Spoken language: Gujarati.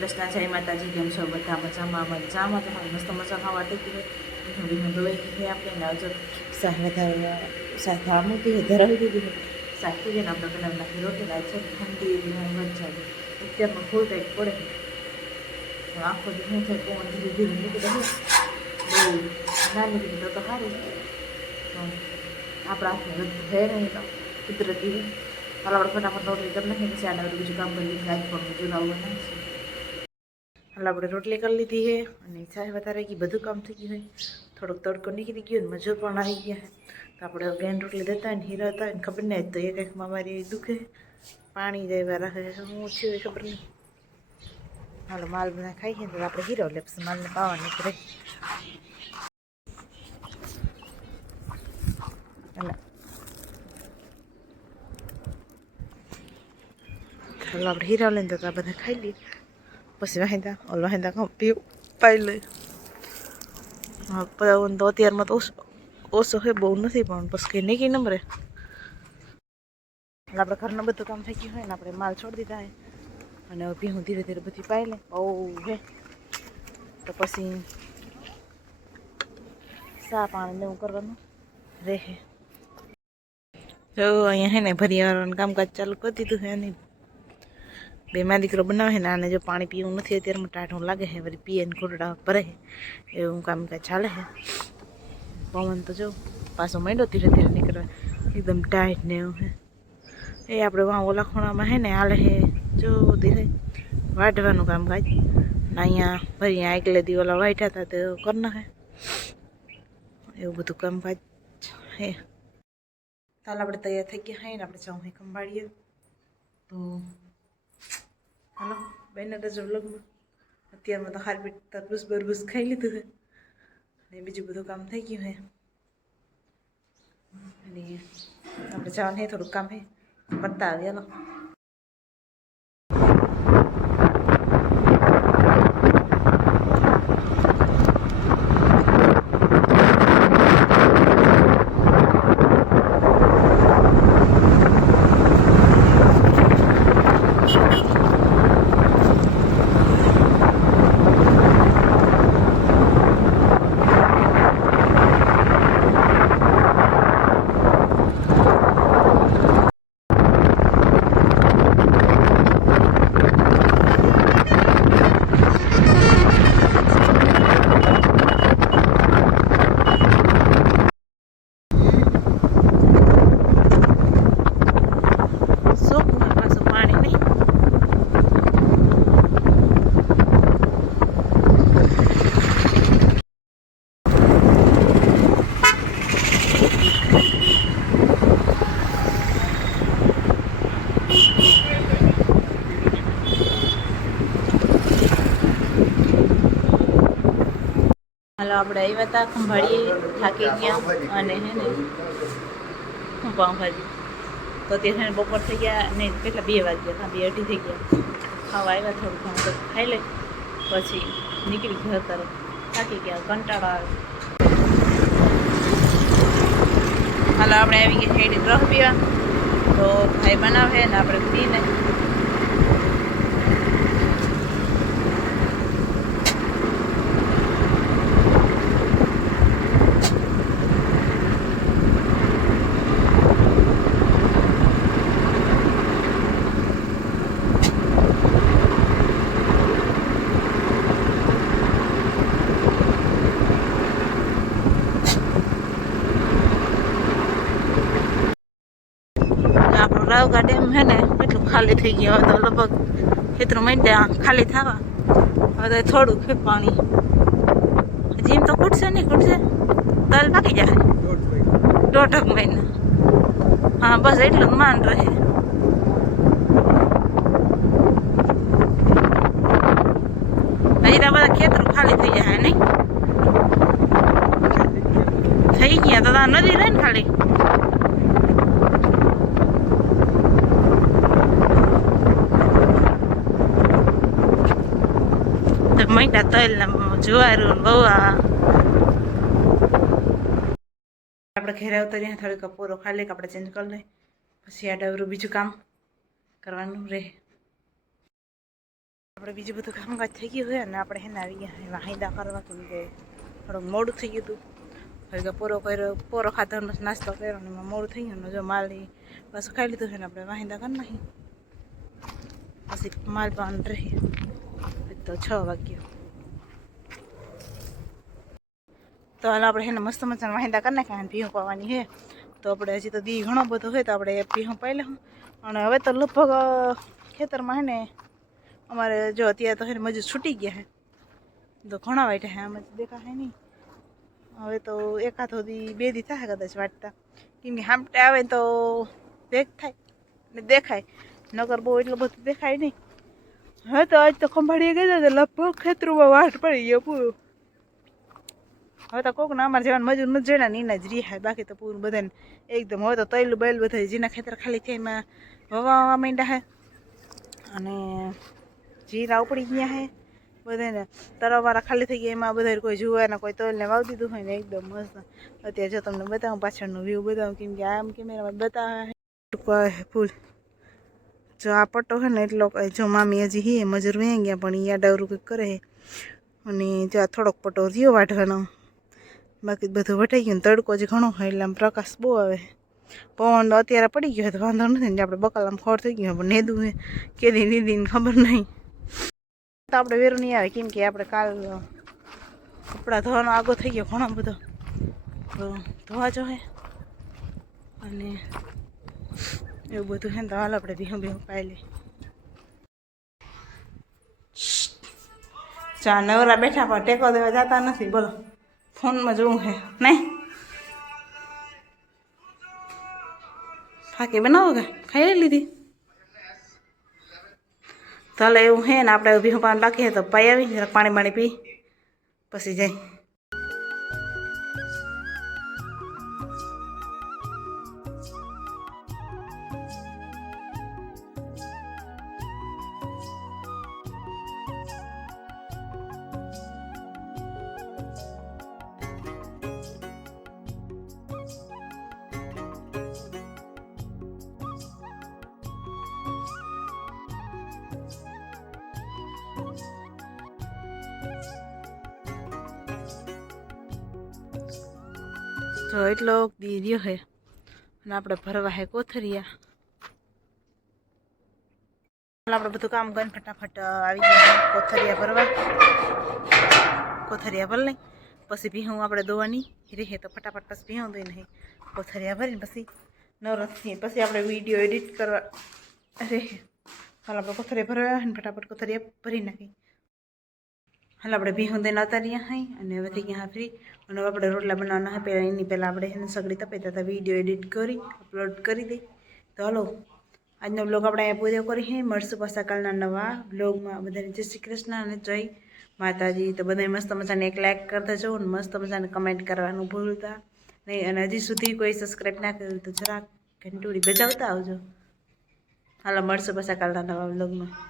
ત્યાં જય માતાજી કેમ છો? બધા મજામાં મજામાં. તમારે મસ્ત મજા ખાવા ટેકી હોય બીજું બીજું ધોઈ આપણે ને આવજો. શાક વધારે શાક ખાવા મૂકી છે ધરાવી દીધી સાચી શાક થઈ જાય ને, આપણે બનાવી નાખી રોટી છે, ઠંડી એવી મજા અત્યારમાં ફૂલ કંઈક પડે. આખો દી શું થાય કોણ ધીરે ધીરે નીકળે બહુ ના નીકળી તો સારું આપણા હાથમાં બધું છે નહીં તો કુદરતી. હાલ આપણે ફટાફટ નોકરી કરી નાખીએ, પછી આના બધું બીજું કામ કરી આજ પણ બીજું લાવવું બનાવીશું હાલ આપણે રોટલી કરી લીધી છે. અને ચાય વધારે કે બધું કામ થઈ ગયું હોય. થોડોક તડકો નીકળી ગયો ને મજૂર પણ આવી ગયા. તો આપણે ગેન રોટલી દેતા ને હીરા હતા ને ખબર નહીં, તો એ એકમાં મારી દુખે. પાણી જાય રાખે હું હોય ખબર નહીં. હાલો, માલ બધા ખાઈ ગયા તો આપણે હીરો લેપ્સ. માલને પાવા નીકળે. ચાલો આપણે હીરા લઈને તો આ બધા ખાઈ લઈએ. પછી વાહિંદા ઓલ વાહિંદા ખાવ પીવું પાઈ લઈ હા પવન તો અત્યારમાં તો ઓછો હોય બહુ નથી પણ પછી કંઈ નહીં કઈ નંબરે આપણે ઘરનું બધું કામ થઈ ગયું હોય ને આપણે માલ છોડી દીધા હોય અને હવે ધીરે ધીરે બધી પાઈ લે બહુ હે તો પછી સા પાણી એવું કરવાનું રહે જો અહીંયા હે ને ભરિયાવાનું કામકાજ ચાલુ કરી દીધું છે એની બે માં દીકરો બનાવે છે ને આને જો પાણી પીવું નથી અત્યારમાં ટાઢું લાગે છે, વળી પીએ ને ઘોડા ભરે છે. એવું કામકાજ ચાલે છે. પવન તો જો પાછો માંડ્યો ધીરે ધીરે નીકળવા. એકદમ ટાઈટ ને એવું છે. એ આપણે વાં ઓલા ખૂણામાં છે ને, હાલે છે જો દેખાય વાઢવાનું કામકાજ ને અહીંયા ભરી આગલે દી ઓલા વાઢ્યા હતા તો કરી નાખે. એવું બધું કામકાજ હે ચાલ, આપણે તૈયાર થઈ ગયા હોય ને, આપણે જાઉં હે ખંભાળીએ. તો હાલો, બેન રજો વ્લોગમાં અત્યારમાં તો હારપીટ તરબૂસ બરબૂસ ખાઈ લીધું છે. અને બીજું બધું કામ થઈ ગયું છે. અને આપણે જવાનું છે, થોડુંક કામ છે. પત્તા આવી હાલો શું પાછું પાણી નહીં હાલો આપણે આવ્યા હતા ખંભાળીએ થાકી ગયા અને હે ને, હું પાઉંભાજી. તો ત્યારે બપોર થઈ ગયા ને કેટલા, બે વાગ્યા, હા, બે અઢી થઈ ગયા. ખાવા આવ્યા થોડું ઘણું, તો ખાઈ લે પછી નીકળી ઘર તરફ. થાકી ગયા, કંટાળો આવે. હાલો, આપણે આવી ગયા હેડી રહ પીવા તો ભાઈ બનાવે ને આપણે પીને આપણો રાવગા ડેમ છે ને, એટલું ખાલી થઈ ગયો. હવે તો લગભગ ખેતરો માંડ્યા, ખાલી થવા. હવે તો થોડું છે પાણી. જીમ તો ખૂટશે નહીં, ખૂટશે. તલ પાકી જાય. દોઢક મહિના. હા, બસ એટલું માન રહે. હજી તો બધા ખેતરો ખાલી થઈ જાય નહીં? થઈ ગયા તો નદી રહે ને ખાલી? મૈડા તલ ને જુવારું ને બહુ આપણે ઘેરે આવતા ત્યાં થોડીક પૂરો ખાલી આપણે ચેન્જ કરી લઈએ. પછી આ ડબરું બીજું કામ કરવાનું રહે. આપણે બીજું બધું કામકાજ થઈ ગયું હોય અને આપણે હેને આવી ગયા વાહિદા કરવા કેમ કે થોડું મોડું થઈ ગયું હતું. હવે પોરો કર્યો, પોરો ખાધો નાસ્તો કર્યો અને એમાં મોડું થઈ ગયું. જો માલ પાછું ખાઈ લીધું છે ને આપણે વાહિદા કરી નાખી પછી માલ પાન રહી. તો છ વાગ્યો. તો હાલ આપણે હેને મસ્ત મજાના વાહિદા કરી નાખ્યા અને ભીહું પાવાની છે. તો આપણે હજી તો દી ઘણો બધો હોય તો આપણે ભીહું પાઈ લઉં. અને હવે તો લગભગ અ, ખેતરમાં હે ને અમારે જો અત્યારે તો હે ને મજૂર છૂટી ગયા હે તો ઘણા વાટ્યા હે આમ જ દેખાય નહીં. હવે તો એકાદ સુધી બે દી થાય કદાચ વાટતા. કેમ કે હામટે આવે તો દેખ થાય ને દેખાય. નગર બહુ એટલું બધું દેખાય નહીં. હવે તો આજ તો ખંભાળીએ ગયા તો લગભગ ખેતરોમાં વાટ પડી ગયો પૂરું. હવે તો કોક ના અમારે જવાનું મજૂર નથી જોયા ને એના જ રિહાય, બાકી તો પૂરું બધાને એકદમ હવે તો તૈલું બૈલું બધા જીના ખેતર ખાલી થયા એમાં વવાવા માંડ્યા હે. અને જીરા ઉપડી ગયા હે બધાને તરવાળા ખાલી થઈ ગયા, એમાં બધા કોઈ જુવાના કોઈ તોલને વાવ દીધું હોય ને એકદમ મસ્ત. અત્યારે જો તમને બતાવું, પાછળનું વ્યૂ બતાવું, કેમ કે આમ કેમેરામાં બતાવે હે, ફૂલ. જો આ પટ્ટો છે ને, એટલો જો મામી હજી હી મજૂર વહી ગયા, પણ ઈ આ ડવરું કંઈક કરે અને જો આ થોડોક પટ્ટો રહ્યો વાઢવાનો. બાકી બધું વટાઈ ગયું તડકો જ ઘણો હોય એટલે આમ પ્રકાશ બહુ આવે. પવન તો અત્યારે પડી ગયો તો વાંધો નથી ને આપણે બકાલામ ખોર થઈ ગયો પણ નેદું હે કેદી નીદીને ખબર નહીં. તો આપણે વેરું નહીં આવે, કેમ કે આપણે કાલ કપડાં ધોવાનો આગો થઈ ગયો, ઘણો બધો. તો ધોવા જો હે. અને એવું બધું હે ને તો હાલ આપણે ભીહું ભીહું પાઈ લઈ ચા નવરા બેઠા, પણ ટેકો દેવા જતા નથી. બોલો, ફોનમાં જોવું હે નહીં? ફાકી બનાવો કે? ખાઈ લીધી? તો એવું હે ને, આપણે ભીહું પાણી બાકી હે તો પાઈ આવી પાણી પાણી પી, પછી જાય તો એટલો દી રહ્યો હે. અને આપણે ભરવા હે કોથરિયા. હાલ આપણે બધું કામ કરીને ફટાફટ આવી ગયા છે કોથરિયા ભરવા. કોથરિયા ભર લઈ. પછી ભીહું આપણે દોવાની રહે તો ફટાફટ પછી ભીહું દઈ નહીં કોથરિયા ભરીને પછી નવરસથી પછી આપણે વીડિયો એડિટ કરવા. રહે હાલ આપણે કોથરિયા ભરવા અને ફટાફટ કોથરિયા ભરી નાખી હાલ, આપણે ભીહું દઈને રહ્યા હાઈ, અને હવે થઈ ગયા ફ્રી. અને આપણે રોટલા બનાવવાના હોય પહેલાં એની પહેલાં આપણે એને સગડી તપે ત્યાં વીડિયો એડિટ કરી, અપલોડ કરી દઈ. તો હાલો, આજનો બ્લોગ આપણે અહીંયા પૂરો કરી હે. મળશું પાછા કાલના નવા બ્લોગમાં બધાને જય શ્રી કૃષ્ણ અને જય માતાજી. તો બધાને મસ્ત મજાને એક લાઇક કરતા જાઓ અને મસ્ત મજાને કમેન્ટ કરવાનું ભૂલતા નહીં. અને હજી સુધી કોઈ સબસ્ક્રાઈબ ના કર્યું તો જરાક ઘંટુડી બજાવતા આવજો. હાલો, મળશું પાછા કાલના નવા બ્લોગમાં